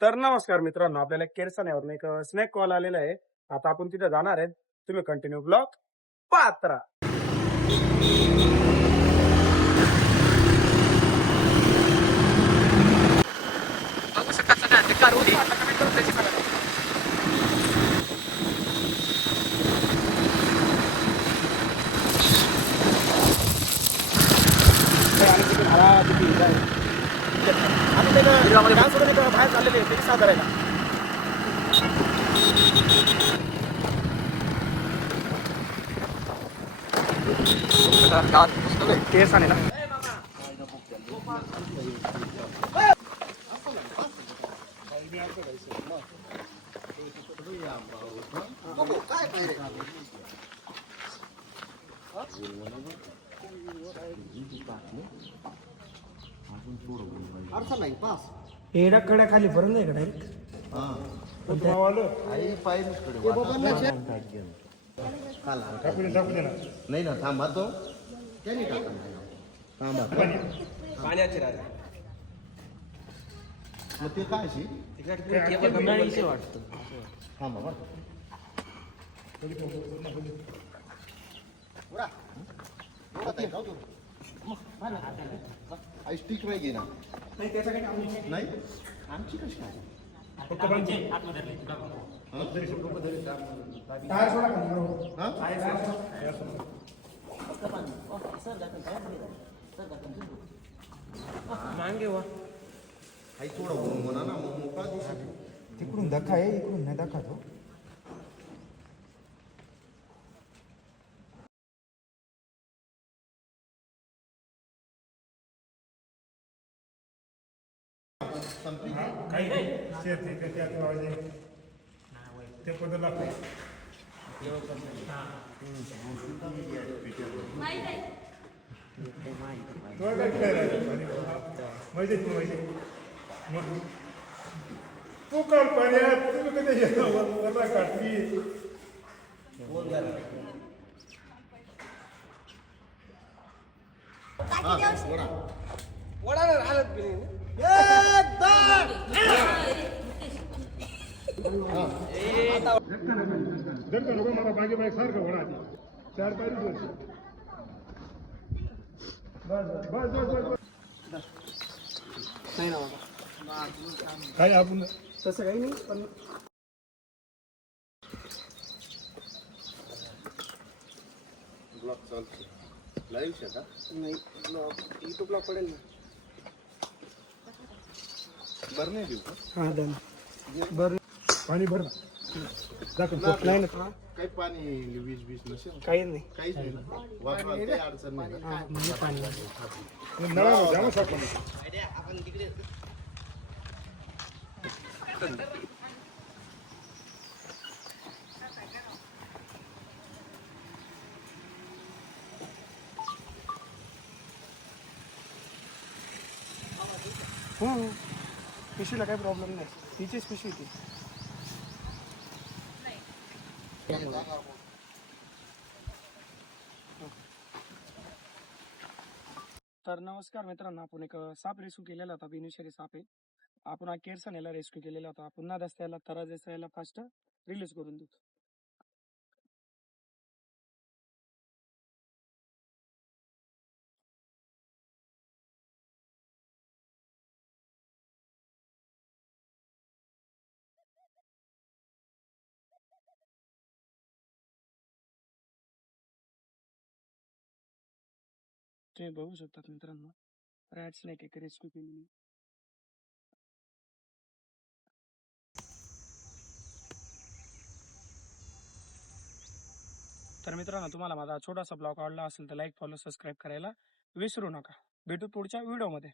तर नमस्कार मित्रांनो, आपल्याला केरसाण्यावरून एक स्नॅक कॉल आलेला आहे. आता आपण तिथे जाणार आहेत. तुम्ही कंटिन्यू ब्लॉग पाहत राहा. बघू शकता सगळ्या ते कारवडी आता कमेंट करून त्याची सांगा. आणि तिथे धारा किती आहे. आणि त्याला डान्स सोडून एक बाहेर चाललेले आहे, ते सादर आहे ना. केरसाने ना. एडा कड्या खाली पर्यंत आहे का डायरेक्ट. नाही ना थांबा तो त्याने टाका थांबा पाण्याचे राजा मग ते काय अशी वाटतं. थांबा बरं आई स्टिक नाही घे ना नाही आमची कशी काय आई थोडं होऊन म्हणा ना मग मोकळा दिसतो. तिकडून धक्का आहे, इकडून नाही धक्का तो. तू काल पाण्यात तुम्ही कधी येणार काटली जर का नको मला मागे बाईक सारखं होणार चार पायरी बस बस बस बस बस नाही ना बाबा, काय आपण तसं काही नाही. पण ब्लॉक चालतो लाईव्ह शेता नाही, युट्यूबला पडेल ना. बरं नाही देऊ का हा दन बरं. पाणी भर दाखव नाही ना, काही पाणी वीज बीज नसेल काही नाही. काहीच नाही ना वापरायला काही अडचण नाही ना. हा, म्हणजे पाणी नळा जामा साफ पाणी पिशवीला काही प्रॉब्लेम नाही. तिचीच पिशवी ती. तर नमस्कार मित्रांनो, आपण एक साप रेस्क्यू केलेला होता. बिनविषारी साप आहे. आपण हा केरसन याला रेस्क्यू केलेला होता. पुन्हा दसता याला तराज याला फास्ट रिलीज करून देतो. तुम्ही बघू शकतात मित्रांनो, रॅट स्नेक एक रेस्क्यू केलेली. तर मित्रांनो, तुम्हाला माझा छोटासा ब्लॉग आवडला असेल तर लाईक, फॉलो, सबस्क्राईब करायला विसरू नका. भेटू पुढच्या व्हिडिओमध्ये.